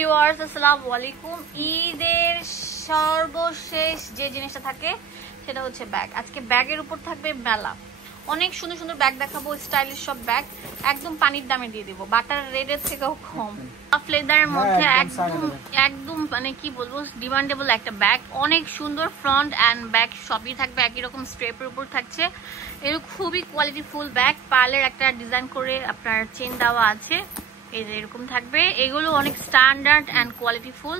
Viewers, আসসালামু আলাইকুম। ঈদের সর্বশেষ যে জিনিসটা থাকে সেটা হচ্ছে ব্যাগ। আজকে ব্যাগের উপর থাকবে মেলা, অনেক সুন্দর সুন্দর ব্যাগ দেখাবো, স্টাইলিশ সব ব্যাগ, একদম পানির দামে দিয়ে দিব, বাটার রেটের থেকেও কম। সফট লেদারের মধ্যে একদম মানে কি বলবো, ডিমান্ডেবল একটা ব্যাগ, অনেক সুন্দর। ফ্রন্ট অ্যান্ড ব্যাক সবই থাকবে একই রকম স্ট্রেপের উপর থাকছে। এর খুবই কোয়ালিটিফুল ব্যাগ, পার্লের একটা ডিজাইন করে আপনার চেন দেওয়া আছে, এই যে এরকম থাকবে। এগুলো অনেক স্ট্যান্ডার্ড অ্যান্ড কোয়ালিটিফুল,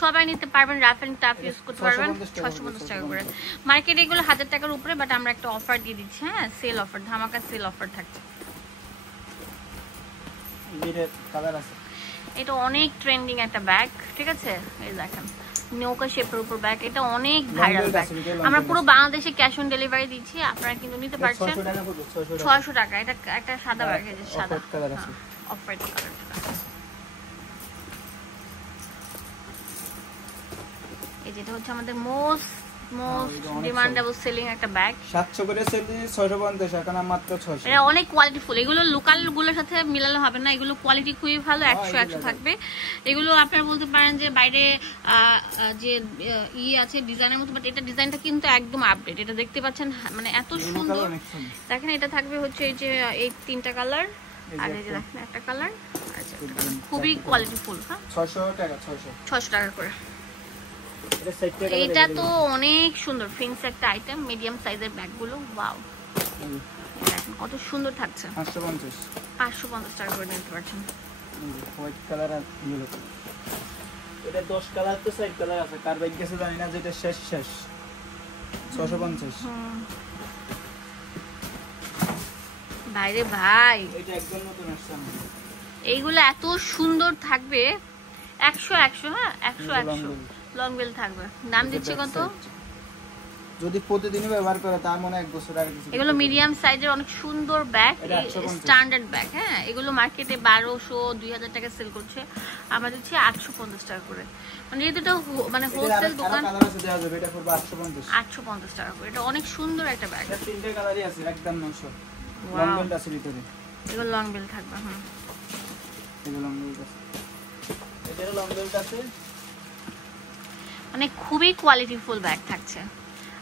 সবাই নিতে পারবেন, রাফ এন্ড টাফ ইউজ করতে পারবেন। 650 টাকা করে মার্কেটে, এগুলো 1000 টাকার উপরে, বাট আমরা একটা অফার দিয়ে দিচ্ছি। হ্যাঁ, সেল অফার, ধামাকা সেল অফার থাকছে। এটা অনেক ট্রেন্ডিং একটা ব্যাগ, ঠিক আছে? এই দেখেন নৌকা শেপের উপর ব্যাগ, এটা অনেক ভাইরাল ব্যাগ। আমরা পুরো বাংলাদেশে ক্যাশ অন ডেলিভারি দিচ্ছি, আপনারা কিন্তু নিতে পারছেন 600 টাকা। এটা একটা সাদা ব্যাগ, এই যে সাদা অফ হোয়াইট কালার। এই যেটা হচ্ছে আমাদের মোস্ট ডিমান্ডেবল সেলিং একটা ব্যাগ। 700 করে সেল দিয়ে 650, এখন মাত্র 600। এটা অনেক কোয়ালিটিফুল, এগুলো লোকাল গুলোর সাথে মিলালে হবে না, এগুলো কোয়ালিটি খুবই ভালো, 100 থাকবে। এগুলো আপনারা বলতে পারেন যে বাইরে যে আছে ডিজাইনের মতো, বাট এটা ডিজাইনটা কিন্তু একদম আপডেট। এটা দেখতে পাচ্ছেন মানে এত সুন্দর। দেখেন এটা থাকবে হচ্ছে এই যে এই 3টা কালার, আর এই যে দেখেন একটা কালার, আচ্ছা খুবই কোয়ালিটিফুল। হ্যাঁ, 600 টাকা করে। এটা তো অনেক সুন্দর ফিন্স একটা আইটেম, মিডিয়াম সাইজের ব্যাগগুলো, ওয়াও কত সুন্দর থাকছে। 550 টাকা করে নিতে পারছেন। হোয়াইট কালার আর ইয়েলো কালার, এটা 10 কালার তো 6 কালার আছে, কার ব্যাগ গেছে জানি না, যেটা শেষ 650। ভাইরে ভাই, এটা একদম নতুন আসছে। এইগুলো এত সুন্দর থাকবে, 100 হ্যাঁ 100 লং বেল থাকবে। দাম দিচ্ছে কত? যদি প্রতিদিনই ব্যবহার করে তার মনে 1 বছর আগে কিছু। এগুলো মিডিয়াম সাইজের অনেক সুন্দর ব্যাগ, স্ট্যান্ডার্ড ব্যাগ। হ্যাঁ, এগুলো মার্কেটে 1200-2000 টাকা সেল করছে, আমরা দিচ্ছি 850 টাকা করে। মানে এই দুটো মানে হোলসেল দোকান, 850 টাকা করে। এটা অনেক সুন্দর একটা ব্যাগ, এটা 3টে কালারই আছে, একদম 900। লং বেল আছে ভিতরে, এগুলো লং বেল থাকবে। হ্যাঁ, এগুলো লং বেল আছে, এটার লং বেল আছে। মানে খুবই কোয়ালিটিফুল ব্যাগ থাকছে।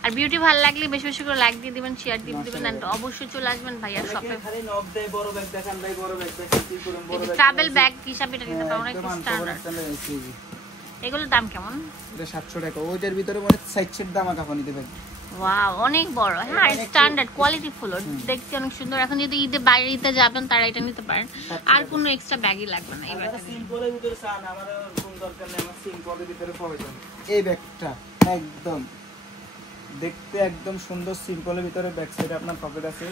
আর বিউটি ভালো লাগলে বেশি বেশি করে লাইক দিয়ে দিবেন, শেয়ার দিয়ে দিবেন, এন্ড অবশ্যই চলে আসবেন ভাইয়া শপে। খালি নক দেয়, বড় ব্যাগ দেখান ভাই, বড় ব্যাগ দেখান, কি করুন, বড় ব্যাগ ট্রাভেল ব্যাগ হিসাবে এটা নিতে পারেন, অনেক স্ট্যান্ডার্ড। এগুলোর দাম কেমন? এটা 700 টাকা। ওইটার ভিতরে মানে সাইড দাম আঁকা নিতে পারেন। ওয়াও, অনেক বড়। হ্যাঁ, স্ট্যান্ডার্ড কোয়ালিটিফুল, দেখতে অনেক সুন্দর। এখন যদি ঈদে বাইরে যাবেন তারা এটা নিতে পারেন, আর কোনো এক্সট্রা ব্যাগই লাগবে না। এই ব্যাগটা সিম্পলের ভিতরে চান, আমাদের কোন দরকার নেই, আমার সিম্পলের ভিতরে প্রয়োজন। এই ব্যাগটা একদম দেখতে একদম সুন্দর, সিম্পলের ভিতরে ব্যাক সাইডে আপনার পকেট আছে।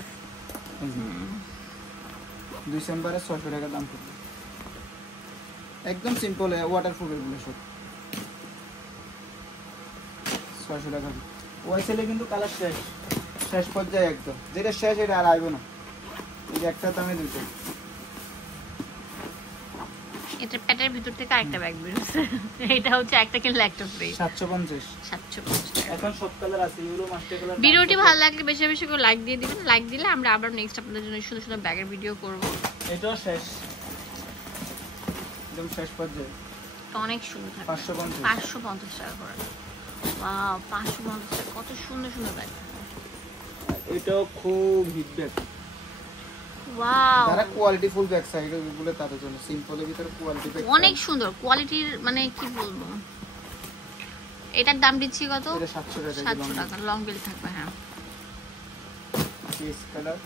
ডিসেম্বরে 600 টাকা দাম পড়বে, একদম সিম্পল, ওয়াটারপ্রুফ এগুলো সব 600 টাকা। ওই ছেলে কিন্তু কালার শেষ পর্যায়ে একদম, যেটা শেষ এটা আর আইব না। এই একটা দামে দুটো। এটা প্যাটের ভিতর থেকে আরেকটা ব্যাগ বের হচ্ছে, এটা হচ্ছে একটা কিনলে একটা ফ্রি। 750 টাকা। এখন সব কালার আছে, ইউরো মাস্টার কালার। ভিডিওটি ভালো লাগলে বেশি বেশি করে লাইক দিয়ে দিবেন, লাইক দিলে আমরা আবার নেক্সট আপনাদের জন্য সুন্দর সুন্দর ব্যাগের ভিডিও করব। এটাও শেষ, একদম শেষ পর্যায়ে। অনেক সুন্দর থাকে। 550 টাকা করে। ওয়াও, 550 টাকা, কত সুন্দর সুন্দর ব্যাগ। এটাও খুব হিট ব্যাগ। ওয়াও, যারা কোয়ালিটিফুল ব্যাগ চাই এগুলো তাদের জন্য, সিম্পলের ভিতরে কোয়ালিটি ব্যাগ অনেক সুন্দর কোয়ালিটির, মানে কি বলবো। এটার দাম দিচ্ছি কত? এটা 700 টাকা। 700 টাকা, লং বেল থাকবে। হ্যাঁ, piece colour,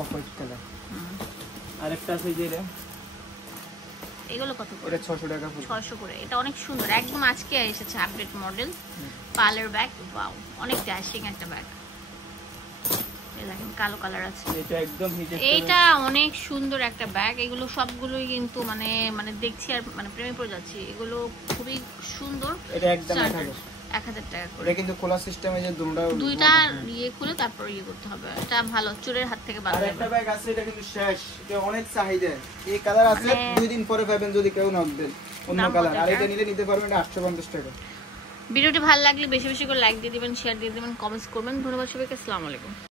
off white colour. আরেকটা আছে যে এগুলো কত করে? এটা 600 টাকা। 600 করে। এটা অনেক সুন্দর, একদম আজকে এসেছে update model parlour bag. Wow, অনেক ড্যাশিং একটা ব্যাগ। এই দেখেন কালো কালার আছে, এটা একদম হিট। এটা অনেক সুন্দর একটা ব্যাগ। এগুলো সবগুলোই কিন্তু মানে দেখছি আর মানে প্রেমে পড়ে যাচ্ছি, এগুলো খুবই সুন্দর। এটা একদম 1000 টাকা করে। এটা কিন্তু খোলা সিস্টেমে, যে দুইটা ইয়ে খুলে তারপর ইয়ে করতে হবে, এটা ভালো, চোরের হাত থেকে বাঁচা যাবে। আরেকটা ব্যাগ আছে, এটা কিন্তু শেষ, এটা অনেক চাহিদা। এই কালার আছে, 2 দিন পরে পাবেন যদি কেউ নক দেন অন্য কালার। আর এটা নিতে পারবেন, এটা 850 টাকা। ভিডিওটি ভালো লাগলে বেশি বেশি করে লাইক দিয়ে দিবেন, শেয়ার দিয়ে দিবেন, কমেন্টস করবেন। ধন্যবাদ সবাইকে, আসসালামু আলাইকুম।